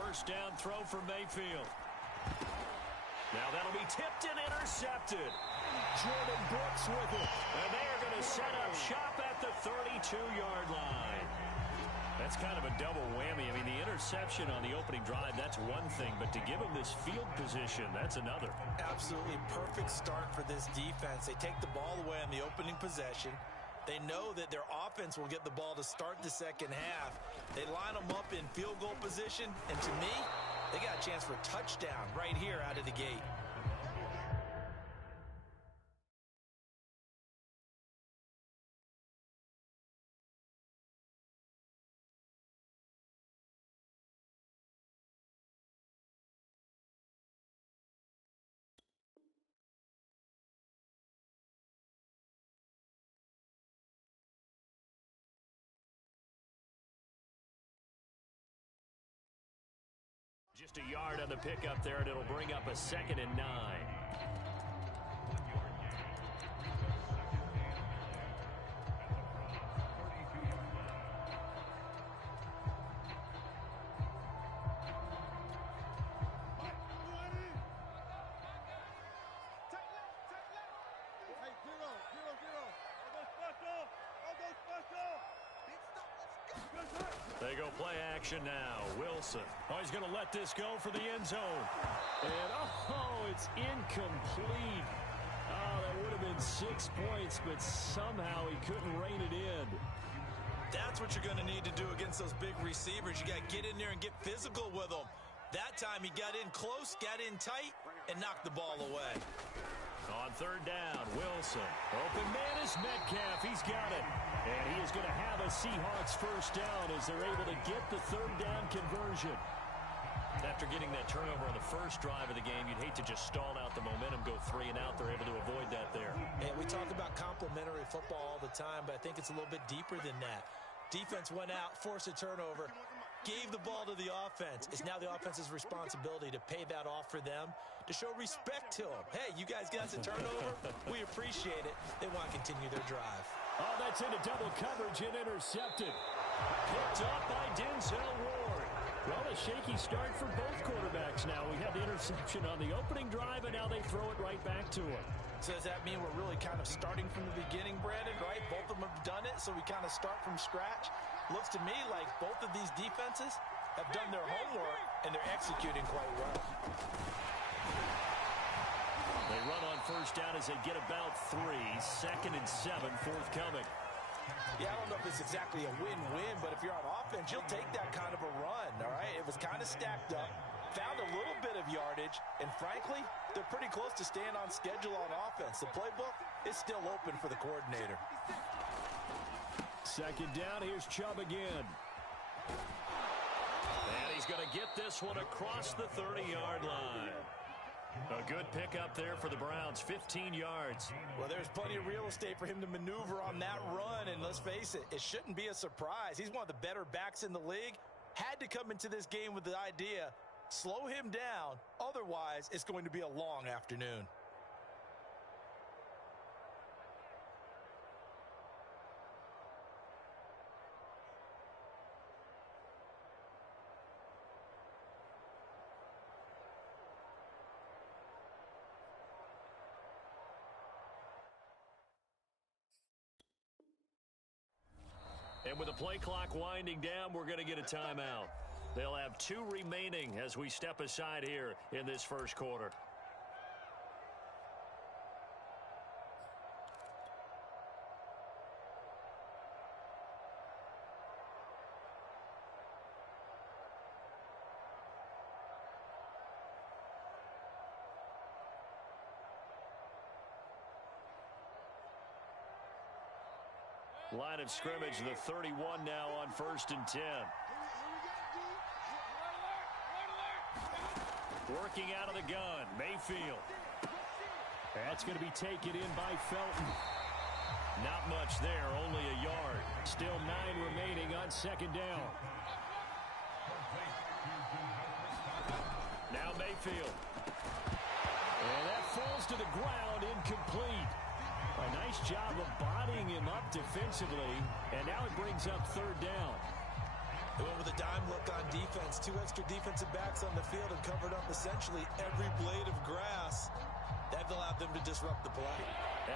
first down throw for Mayfield. Now that'll be tipped and intercepted. Jordan Brooks with it. And they are going to set up shop at the 32-yard line. That's kind of a double whammy. I mean, the interception on the opening drive, that's one thing. But to give him this field position, that's another. Absolutely perfect start for this defense. They take the ball away on the opening possession. They know that their offense will get the ball to start the second half. They line them up in field goal position. And to me, they got a chance for a touchdown right here out of the gate. Just a yard on the pickup there, and it'll bring up a 2nd and 9. They go play action now. Wilson. Oh, he's going to let this go for the end zone. And, it's incomplete. Oh, that would have been 6 points, but somehow he couldn't rein it in. That's what you're going to need to do against those big receivers. You got to get in there and get physical with them. That time he got in close, got in tight, and knocked the ball away. On 3rd down, Wilson. Open man is Metcalf. He's got it. And he is going to have a Seahawks first down as they're able to get the 3rd down conversion. After getting that turnover on the first drive of the game, you'd hate to just stall out the momentum, go 3 and out. They're able to avoid that there. And we talk about complementary football all the time, but I think it's a little bit deeper than that. Defense went out, forced a turnover, gave the ball to the offense. It's now the offense's responsibility to pay that off for them, to show respect to them. Hey, you guys got the turnover. We appreciate it. They want to continue their drive. Oh, that's into double coverage and intercepted. Picked up by Denzel Ward. Well, a shaky start for both quarterbacks now. We had the interception on the opening drive, and now they throw it right back to him. So does that mean we're really kind of starting from the beginning, Brandon, right? Both of them have done it, so we kind of start from scratch. Looks to me like both of these defenses have done their homework, and they're executing quite well. They run on first down as they get about 3. 2nd and 7 forthcoming. Yeah, I don't know if it's exactly a win-win, but if you're on offense, you'll take that kind of a run, all right? It was kind of stacked up, found a little bit of yardage, and frankly, they're pretty close to staying on schedule on offense. The playbook is still open for the coordinator. 2nd down, here's Chubb again. And he's going to get this one across the 30-yard line. A good pickup there for the Browns, 15 yards. Well, there's plenty of real estate for him to maneuver on that run, and let's face it, it shouldn't be a surprise. He's one of the better backs in the league. Had to come into this game with the idea, slow him down, otherwise it's going to be a long afternoon. And with the play clock winding down, we're going to get a timeout. They'll have 2 remaining as we step aside here in this first quarter. Line of scrimmage, the 31 now on 1st and 10. Working out of the gun, Mayfield. That's going to be taken in by Felton. Not much there, only a yard. Still 9 remaining on 2nd down. Now Mayfield. And that falls to the ground, incomplete. A nice job of bodying him up defensively, and now it brings up 3rd down. They went with a dime look on defense. 2 extra defensive backs on the field and covered up essentially every blade of grass. That allowed them to disrupt the play.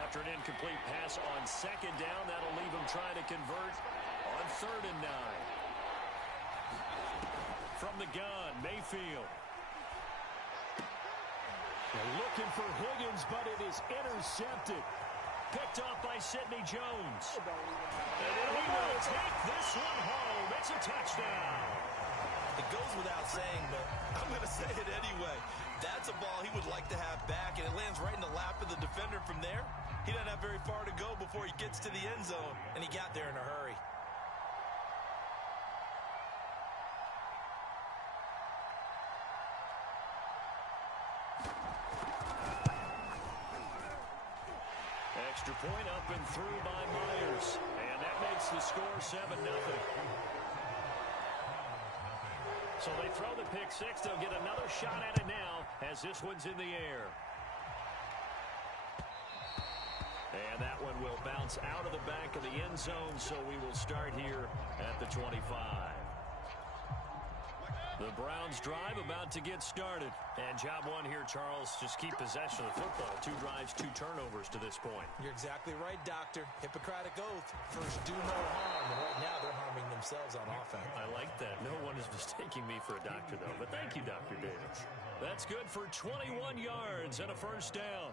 After an incomplete pass on second down, that'll leave them trying to convert on 3rd and 9. From the gun, Mayfield. They're looking for Higgins, but it is intercepted. Picked off by Sidney Jones. And he will take this one home. It's a touchdown. It goes without saying, but I'm going to say it anyway. That's a ball he would like to have back, and it lands right in the lap of the defender from there. He doesn't have very far to go before he gets to the end zone, and he got there in a hurry. Extra point up and through by Myers. And that makes the score 7-0. So they throw the pick six. They'll get another shot at it now as this one's in the air. And that one will bounce out of the back of the end zone, so we will start here at the 25. The Browns drive about to get started. And job one here, Charles, just keep possession of the football. 2 drives, 2 turnovers to this point. You're exactly right, Doctor. Hippocratic oath. First, do no harm. And right now, they're harming themselves on offense. I like that. No one is mistaking me for a doctor, though. But thank you, Dr. Davis. That's good for 21 yards and a first down.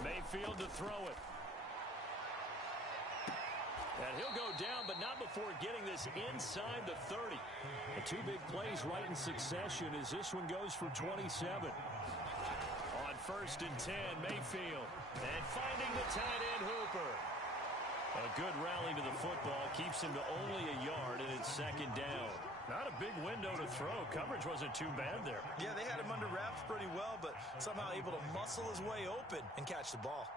Mayfield to throw it. And he'll go down, but not before getting this inside the 30. And 2 big plays right in succession as this one goes for 27. On 1st and 10, Mayfield. And finding the tight end, Hooper. A good rally to the football. Keeps him to only a yard, and it's 2nd down. Not a big window to throw. Coverage wasn't too bad there. Yeah, they had him under wraps pretty well, but somehow able to muscle his way open and catch the ball.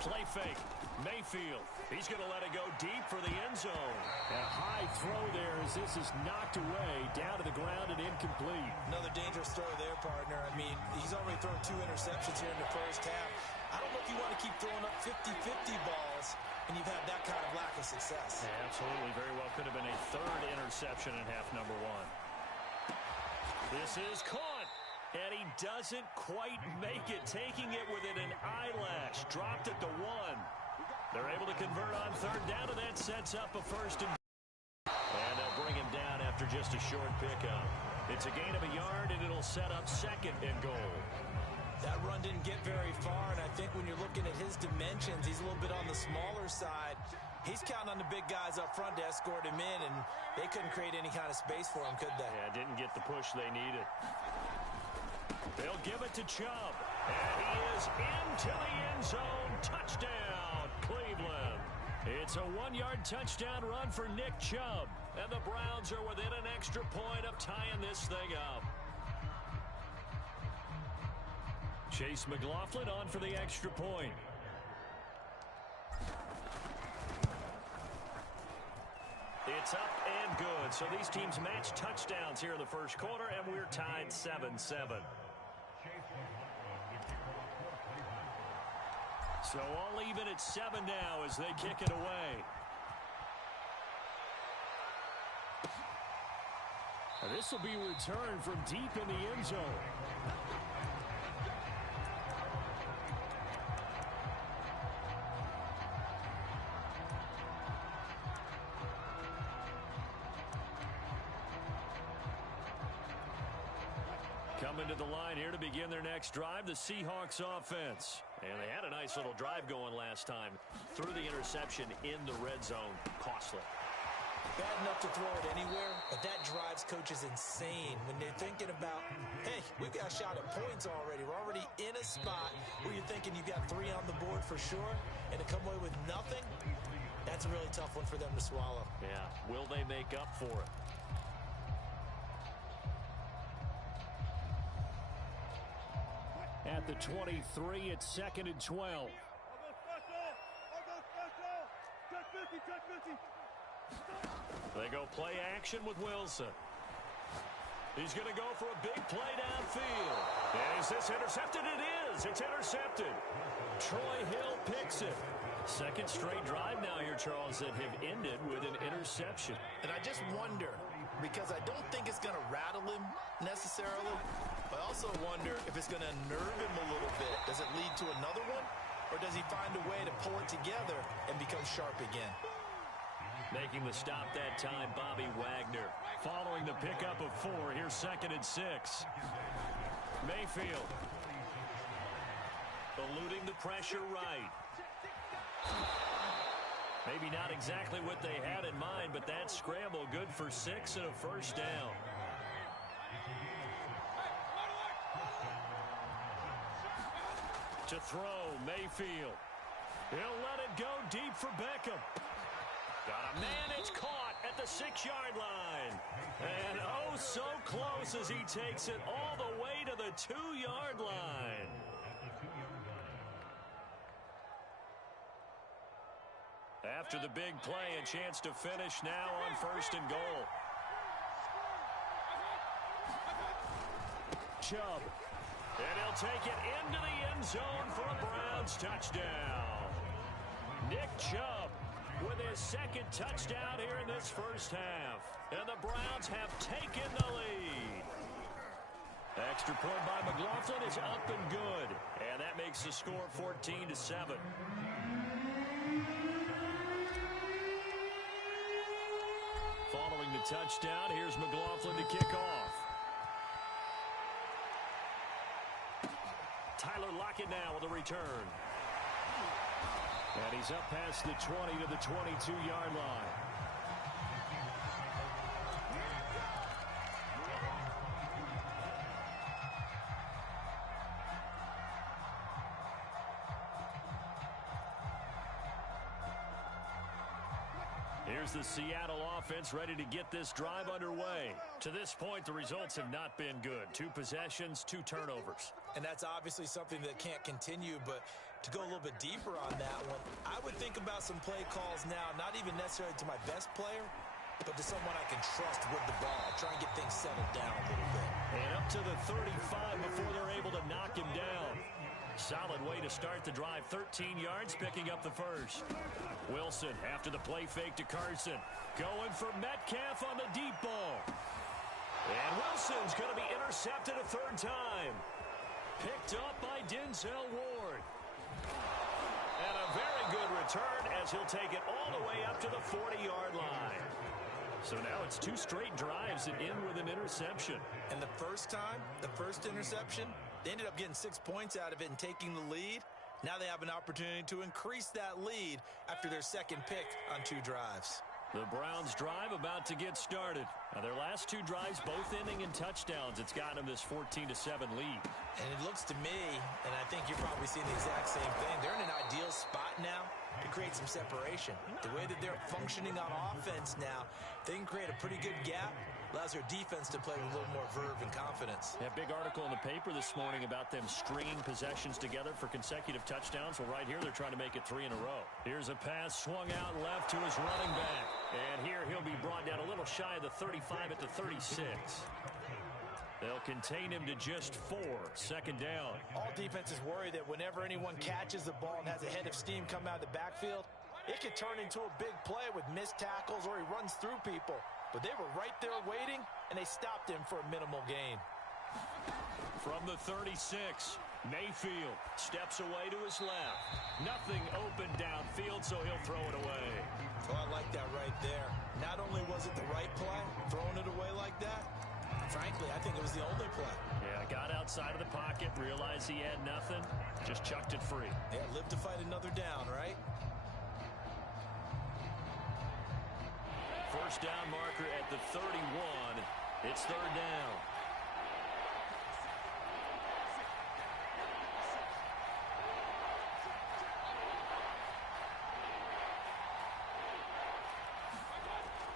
Play fake. Mayfield. He's going to let it go deep for the end zone. A high throw there as this is knocked away, down to the ground and incomplete. Another dangerous throw there, partner. I mean, he's already thrown 2 interceptions here in the first half. I don't know if you want to keep throwing up 50-50 balls and you've had that kind of lack of success. Yeah, absolutely. Very well could have been a 3rd interception in half number 1. This is caught. And he doesn't quite make it, taking it within an eyelash. Dropped at the 1. They're able to convert on 3rd down, and that sets up a 1st and they'll bring him down after just a short pickup. It's a gain of a yard, and it'll set up 2nd and goal. That run didn't get very far, and I think when you're looking at his dimensions, he's a little bit on the smaller side. He's counting on the big guys up front to escort him in, and they couldn't create any kind of space for him, could they? Yeah, didn't get the push they needed. They'll give it to Chubb. And he is into the end zone. Touchdown, Cleveland. It's a 1-yard touchdown run for Nick Chubb. And the Browns are within an extra point of tying this thing up. Chase McLaughlin on for the extra point. It's up and good. So these teams match touchdowns here in the first quarter, and we're tied 7-7. So all even at 7 now as they kick it away. And this will be returned from deep in the end zone. Coming to the line here to begin their next drive, the Seahawks offense. And they had a nice little drive going last time. Threw the interception in the red zone. Costly. Bad enough to throw it anywhere, but that drives coaches insane when they're thinking about, hey, we've got a shot at points already. We're already in a spot where you're thinking you've got 3 on the board for sure, and to come away with nothing, that's a really tough one for them to swallow. Yeah, will they make up for it? At the 23, it's 2nd and 12. Play action with Wilson. He's going to go for a big play downfield. And is this intercepted? It is. It's intercepted. Troy Hill picks it. Second straight drive now here, Charles, that have ended with an interception. And I just wonder, because I don't think it's going to rattle him necessarily, but I also wonder if it's going to unnerve him a little bit. Does it lead to another one? Or does he find a way to pull it together and become sharp again? Making the stop that time, Bobby Wagner. Following the pickup of 4, here's 2nd and 6. Mayfield. Eluding the pressure right. Maybe not exactly what they had in mind, but that scramble good for 6 and a first down. To throw, Mayfield. He'll let it go deep for Beckham. Got a man, it's caught at the 6-yard line. And oh, so close as he takes it all the way to the 2-yard line. After the big play, a chance to finish now on 1st and goal. Chubb. And he'll take it into the end zone for a Browns touchdown. Nick Chubb with his 2nd touchdown here in this first half. And the Browns have taken the lead. Extra point by McLaughlin is up and good. And that makes the score 14-7. Following the touchdown, here's McLaughlin to kick off. Tyler Lockett now with a return. And he's up past the 20 to the 22-yard line. Here's the Seattle offense ready to get this drive underway. To this point, the results have not been good. 2 possessions, 2 turnovers. And that's obviously something that can't continue, but to go a little bit deeper on that one, I would think about some play calls now, not even necessarily to my best player, but to someone I can trust with the ball. Try and get things settled down a little bit. And up to the 35 before they're able to knock him down. Solid way to start the drive. 13 yards, picking up the first. Wilson after the play fake to Carson. Going for Metcalf on the deep ball. And Wilson's going to be intercepted a 3rd time. Picked up by Denzel Ward. And a very good return as he'll take it all the way up to the 40-yard line. So now it's 2 straight drives that end with an interception. And the first time, the first interception, they ended up getting 6 points out of it and taking the lead. Now they have an opportunity to increase that lead after their 2nd pick on 2 drives. The Browns drive about to get started. Now their last 2 drives both ending in touchdowns. It's gotten them this 14-7 lead. And it looks to me, and I think you're probably seeing the exact same thing, they're in an ideal spot now to create some separation. The way that they're functioning on offense now, they can create a pretty good gap. Allows their defense to play with a little more verve and confidence. A big article in the paper this morning about them stringing possessions together for consecutive touchdowns. Well, right here, they're trying to make it 3 in a row. Here's a pass swung out left to his running back. And here he'll be brought down a little shy of the 35 at the 36. They'll contain him to just 4. 2nd down. All defenses worry that whenever anyone catches the ball and has a head of steam come out of the backfield, it could turn into a big play with missed tackles or he runs through people. But they were right there waiting, and they stopped him for a minimal gain. From the 36, Mayfield steps away to his left. Nothing open downfield, so he'll throw it away. Oh, I like that right there. Not only was it the right play, throwing it away like that, frankly, I think it was the only play. Yeah, got outside of the pocket, realized he had nothing, just chucked it free. Yeah, live to fight another down, right? First down marker at the 31. It's 3rd down.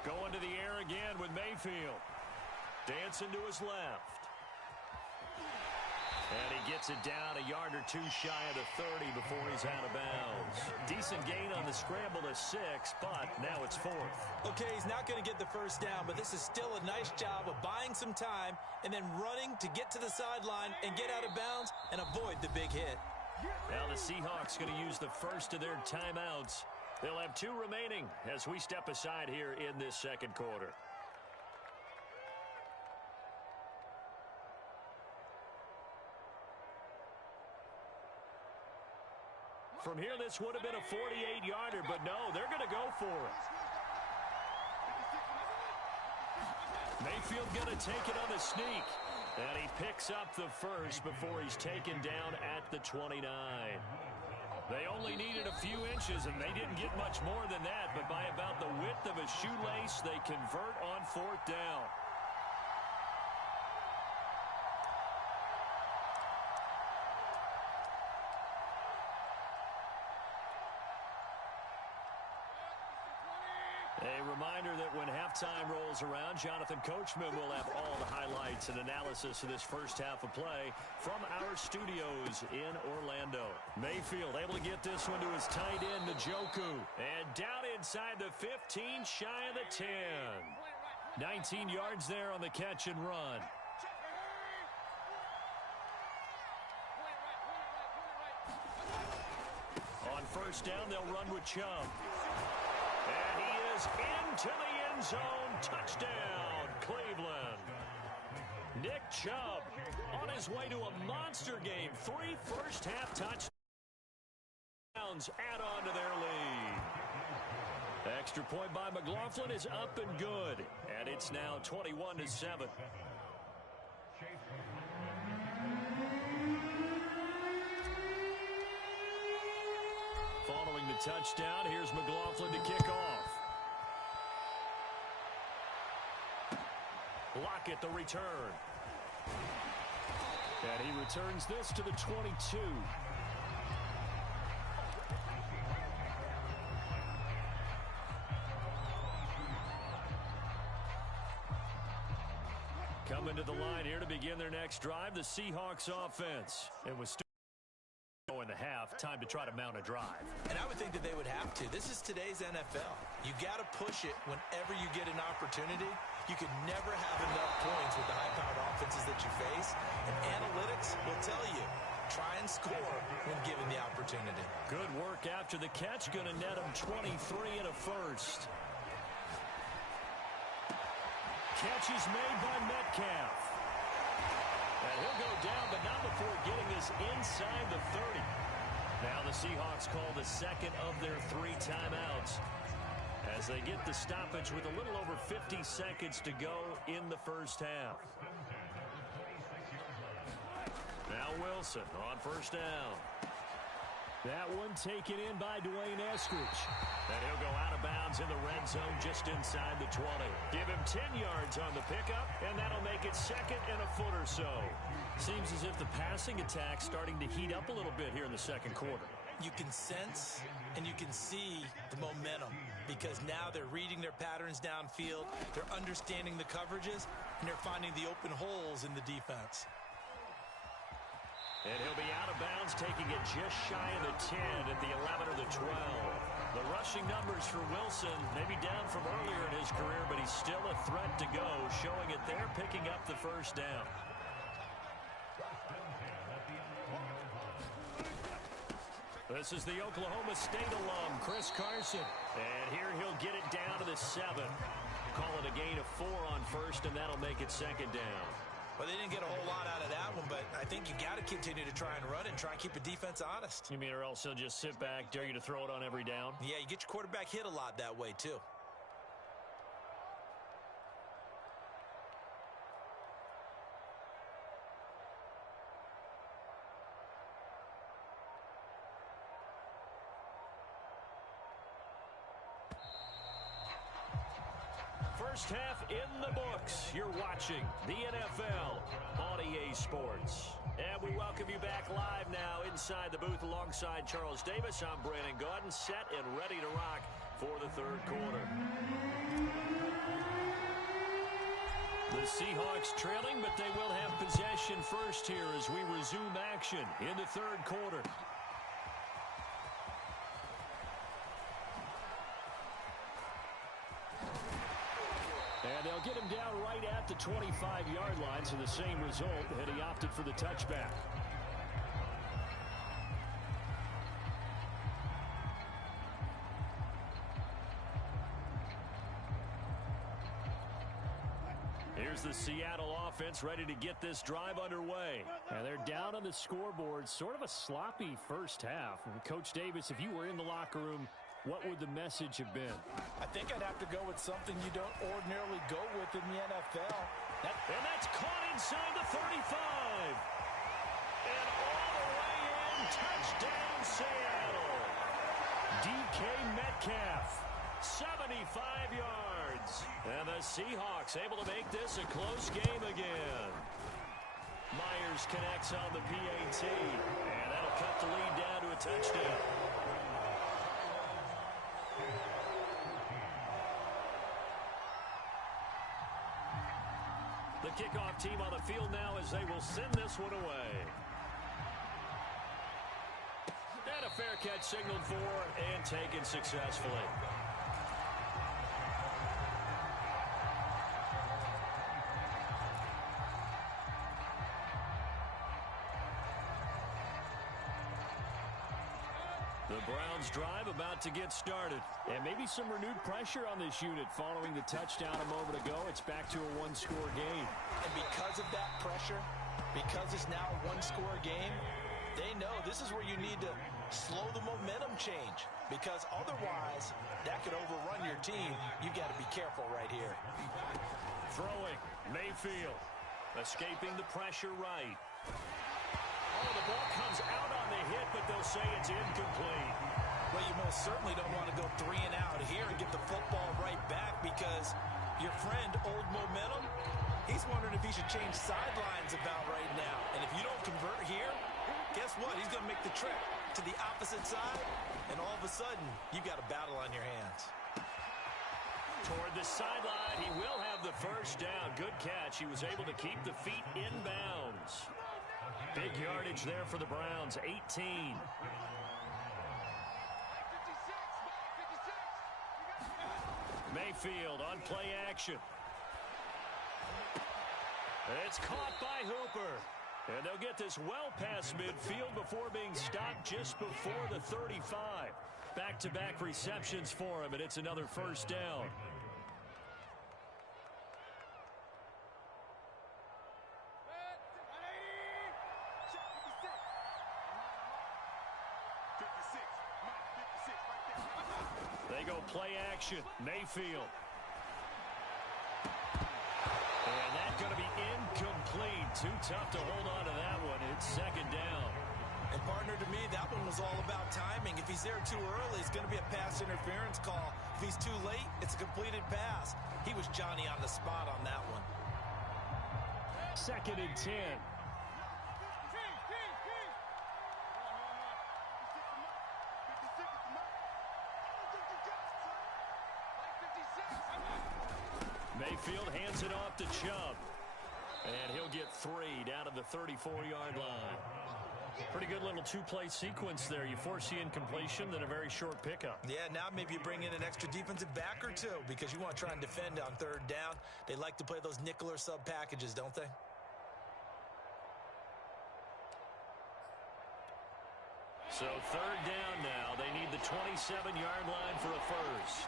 Going to the air again with Mayfield. Dancing to his left. And he gets it down a yard or two shy of the 30 before he's out of bounds. Decent gain on the scramble to 6, but now it's 4th. Okay, he's not going to get the first down, but this is still a nice job of buying some time and then running to get to the sideline and get out of bounds and avoid the big hit. Now the Seahawks going to use the first of their timeouts. They'll have 2 remaining as we step aside here in this second quarter. From here, this would have been a 48-yarder, but no, they're going to go for it. Mayfield going to take it on the sneak. And he picks up the first before he's taken down at the 29. They only needed a few inches, and they didn't get much more than that, but by about the width of a shoelace, they convert on 4th down. A reminder that when halftime rolls around, Jonathan Coachman will have all the highlights and analysis of this first half of play from our studios in Orlando. Mayfield able to get this one to his tight end, Njoku. And down inside the 15, shy of the 10. 19 yards there on the catch and run. On first down, they'll run with Chubb. And he is into the end zone. Touchdown, Cleveland. Nick Chubb on his way to a monster game. 3 first-half touchdowns add on to their lead. Extra point by McLaughlin is up and good. And it's now 21-7. Following the touchdown, here's McLaughlin to kick off. Lockett the return. And he returns this to the 22. Coming to the line here to begin their next drive, the Seahawks offense. And with in the half, time to try to mount a drive. And I would think that they would have to. This is today's NFL. You got to push it whenever you get an opportunity. You could never have enough points with the high-powered offenses that you face. And analytics will tell you, try and score when given the opportunity. Good work after the catch. Going to net him 23 and a first. Catch is made by Metcalf. And he'll go down, but not before getting this inside the 30. Now the Seahawks call the second of their 3 timeouts as they get the stoppage with a little over 50 seconds to go in the first half. Now Wilson on first down. That one taken in by Dwayne Eskridge. And he'll go out of bounds in the red zone just inside the 20. Give him 10 yards on the pickup, and that'll make it second and a foot or so. Seems as if the passing attack's starting to heat up a little bit here in the second quarter. You can sense and you can see the momentum because now they're reading their patterns downfield, they're understanding the coverages, and they're finding the open holes in the defense. And he'll be out of bounds, taking it just shy of the 10 at the 11 or the 12. The rushing numbers for Wilson maybe down from earlier in his career, but he's still a threat to go, showing it there, picking up the first down. This is the Oklahoma State alum, Chris Carson. And here he'll get it down to the 7. Call it a gain of 4 on first, and that'll make it second down. Well, they didn't get a whole lot out of that one, but I think you got to continue to try and run and try and keep the defense honest. You mean or else he'll just sit back, dare you to throw it on every down? Yeah, you get your quarterback hit a lot that way, too. First half in the books. You're watching the NFL on EA Sports. And we welcome you back live now inside the booth alongside Charles Davis. I'm Brandon Gaudin, set and ready to rock for the third quarter. The Seahawks trailing, but they will have possession first here as we resume action in the third quarter. And they'll get him down right at the 25-yard line, so the same result, and he opted for the touchback. Here's the Seattle offense ready to get this drive underway. And they're down on the scoreboard, sort of a sloppy first half. And Coach Davis, if you were in the locker room, what would the message have been? I think I'd have to go with something you don't ordinarily go with in the NFL. And that's caught inside the 35. And all the way in, touchdown Seattle. DK Metcalf, 75 yards. And the Seahawks able to make this a close game again. Myers connects on the PAT, and that'll cut the lead down to a touchdown. The kickoff team on the field now as they will send this one away. And a fair catch signaled for and taken successfully. The Browns drive about to get started. And maybe some renewed pressure on this unit following the touchdown a moment ago. It's back to a one-score game. And because of that pressure, because it's now a one-score game, they know this is where you need to slow the momentum change. Because otherwise, that could overrun your team. You've got to be careful right here. Throwing, Mayfield. Escaping the pressure right. Oh, the ball comes out on the hit, but they'll say it's incomplete. Well, you most certainly don't want to go 3 and out here and get the football right back because your friend, Old Momentum, he's wondering if he should change sidelines about right now. And if you don't convert here, guess what? He's going to make the trek to the opposite side, and all of a sudden, you've got a battle on your hands. Toward the sideline, he will have the first down. Good catch. He was able to keep the feet in bounds. Big yardage there for the Browns, 18. Mayfield on play action. It's caught by Hooper. And they'll get this well past midfield before being stopped just before the 35. Back-to-back receptions for him, and it's another first down. They go play action. Mayfield. And that's going to be incomplete. Too tough to hold on to that one. It's second down. And partner, to me, that one was all about timing. If he's there too early, it's going to be a pass interference call. If he's too late, it's a completed pass. He was Johnny on the spot on that one. Second and 10. Mayfield hands it off to Chubb. And he'll get 3 down to the 34-yard line. Pretty good little two-play sequence there. You force the incompletion, then a very short pickup. Yeah, now maybe you bring in an extra defensive back or two because you want to try and defend on third down. They like to play those nickel or sub packages, don't they? So third down now. They need the 27-yard line for a first.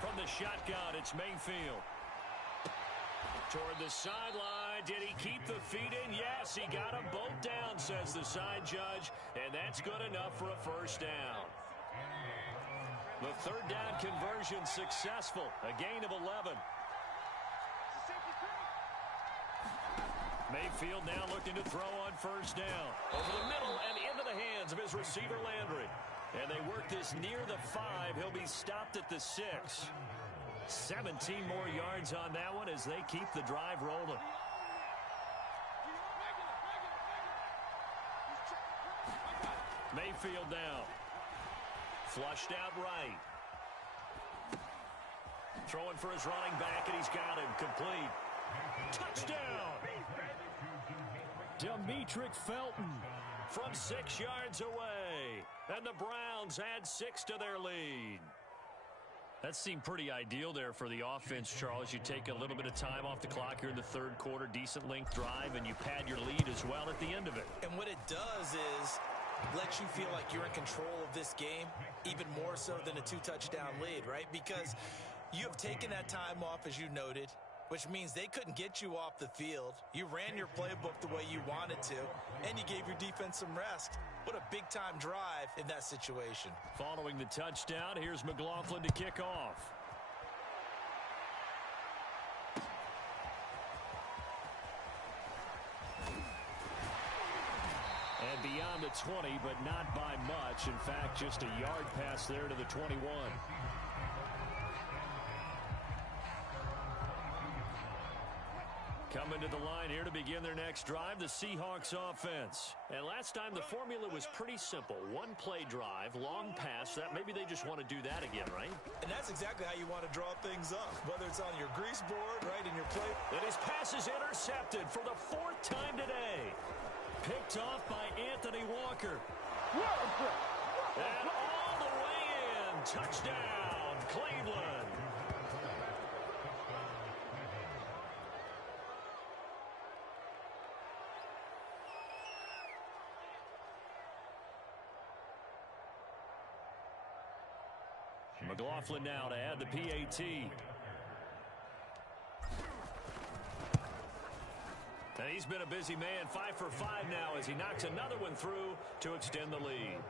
From the shotgun, it's Mayfield. Toward the sideline, did he keep the feet in? Yes, he got them both down, says the side judge, and that's good enough for a first down. The third down conversion successful, a gain of 11. Mayfield now looking to throw on first down. Over the middle and into the hands of his receiver, Landry. And they work this near the 5. He'll be stopped at the 6. 17 more yards on that one as they keep the drive rolling. Mayfield now. Flushed out right. Throwing for his running back, and he's got him complete. Touchdown! Demetric Felton from 6 yards away. And the Browns add 6 to their lead. That seemed pretty ideal there for the offense, Charles. You take a little bit of time off the clock here in the third quarter, decent length drive, and you pad your lead as well at the end of it. And what it does is lets you feel like you're in control of this game, even more so than a 2-touchdown lead, right? Because you have taken that time off, as you noted, which means they couldn't get you off the field. You ran your playbook the way you wanted to, and you gave your defense some rest. What a big-time drive in that situation. Following the touchdown, here's McLaughlin to kick off. And beyond the 20, but not by much. In fact, just a yard pass there to the 21. Coming to the line here to begin their next drive, the Seahawks offense. And last time the formula was pretty simple. One play drive, long pass. That maybe they just want to do that again, right? And that's exactly how you want to draw things up, whether it's on your grease board, right, in your play. And his pass is intercepted for the 4th time today. Picked off by Anthony Walker. And all the way in. Touchdown, Cleveland. McLaughlin now to add the PAT. And he's been a busy man, 5 for 5 now as he knocks another one through to extend the lead.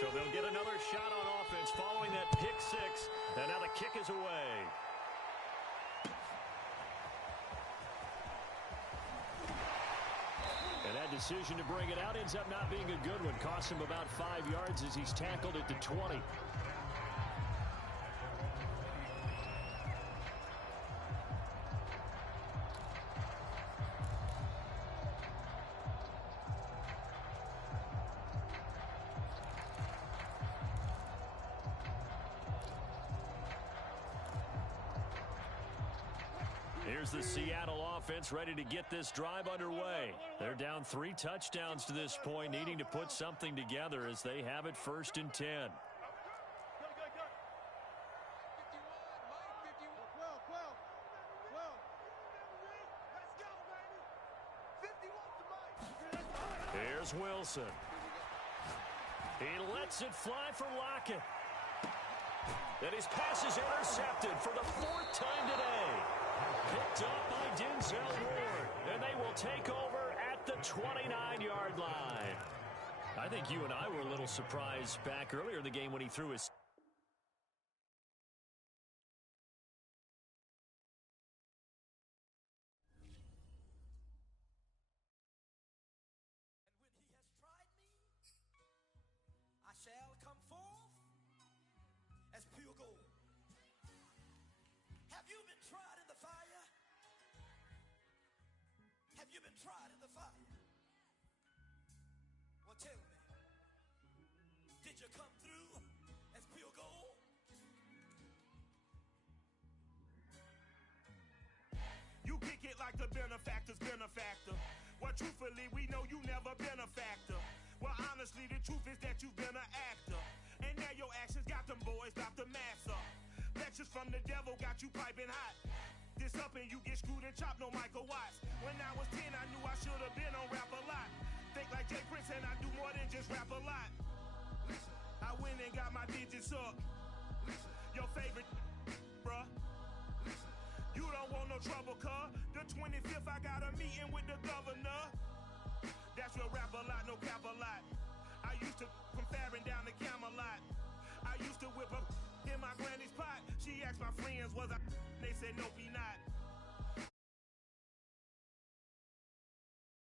So they'll get another shot on offense following that pick 6, and now the kick is away. And that decision to bring it out ends up not being a good one. Costs him about 5 yards as he's tackled at the 20. Here's the Seattle offense ready to get this drive underway. They're down 3 touchdowns to this point, needing to put something together as they have it 1st and 10. Here's Wilson. He lets it fly for Lockett. And his pass is intercepted for the 4th time today. Picked up by Denzel Ward. And they will take over at the 29-yard line. I think you and I were a little surprised back earlier in the game when he threw his... Shall come forth as pure gold. Have you been tried in the fire? Have you been tried in the fire? Well, tell me, did you come through as pure gold? You kick it like the benefactor's benefactor. Well, truthfully, we know you never been a factor. Well, honestly, the truth is that you've been an actor. And now your actions got them boys about to mass up. Lectures from the devil got you piping hot. This up and you get screwed and chopped, no Michael Watts. When I was 10, I knew I should have been on rap a lot. Think like Jay Prince and I do more than just rap a lot. I went and got my digits up. Your favorite, bruh. You don't want no trouble, cuz. The 25th, I got a meeting with the governor. That's real rap a lot, no cap a lot. I used to from Farron down to Camelot. I used to whip up in my granny's pot. She asked my friends, was I? They said, nope, he not.